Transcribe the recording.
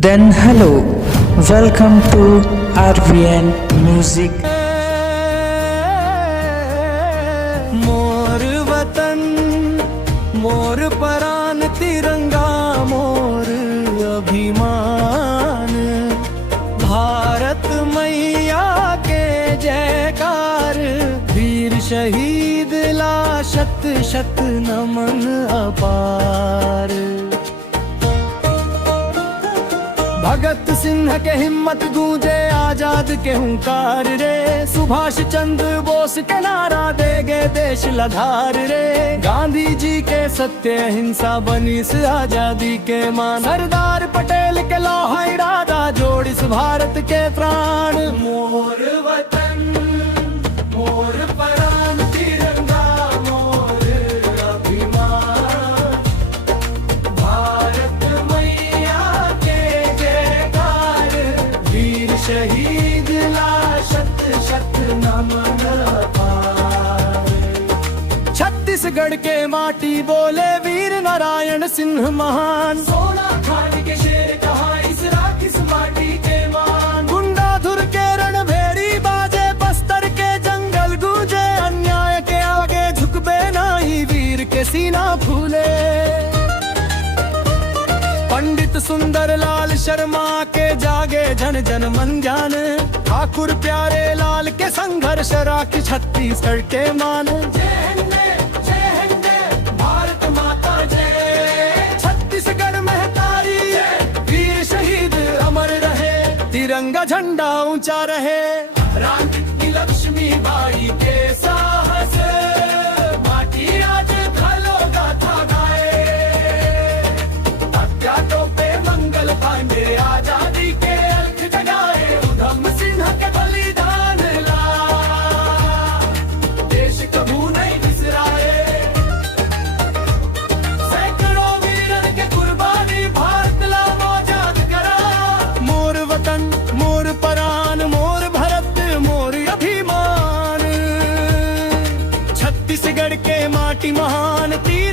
Then hello, welcome to RVN Music. मोर वतन मोर परान तिरंगा मोर अभिमान, भारत मैया के जयकार, वीर शहीद ला शत शत नमन अपार। भगत सिंह के हिम्मत गूंजे आजाद के हुंकार रे, सुभाष चंद्र बोस के नारा देगे देश लधार रे, गांधी जी के सत्य हिंसा बनी इस आजादी के मान, सरदार पटेल के लौहा इरादा जोड़ इस भारत के प्राण। मोर वतन मोर परान तिरंगा मोर अभिमान, भारत मैया के जयकार, वीर शहीद ला शत शत नमन अपार। छत्तीसगढ़ के माटी बोले वीर नारायण सिंह महान, सोना खान के शेर कहा इस राख इस माटी के मान, गुंडाधुर के रणभेरी बाजे बस्तर के जंगल गूंजे, अन्याय के आगे झुकबे नहीं वीर के सीना फूले। पंडित सुंदर लाल शर्मा के जागे जन जन मन जान, ठाकुर प्यारे लाल के संघर्ष राखी छत्तीसगढ़ के मान। जय हिंद भारत माता जय, छत्तीसगढ़ में तारी वीर शहीद अमर रहे, तिरंगा झंडा ऊंचा रहे, रानी की लक्ष्मी बाई के साहस माटी आज थालो गाथा गाए, हत्या टोपे मंगल पांडे आजादी के अलख जगाए, उधम सिंह के बलिदान ला देश कभू नहीं बिसराए, सैकड़ों वीरन के कुर्बानी भारत ला आजाद करा। मोर वतन मोर परान मोर भारत मोर अभिमान, छत्तीसगढ़ के माटी महान तीर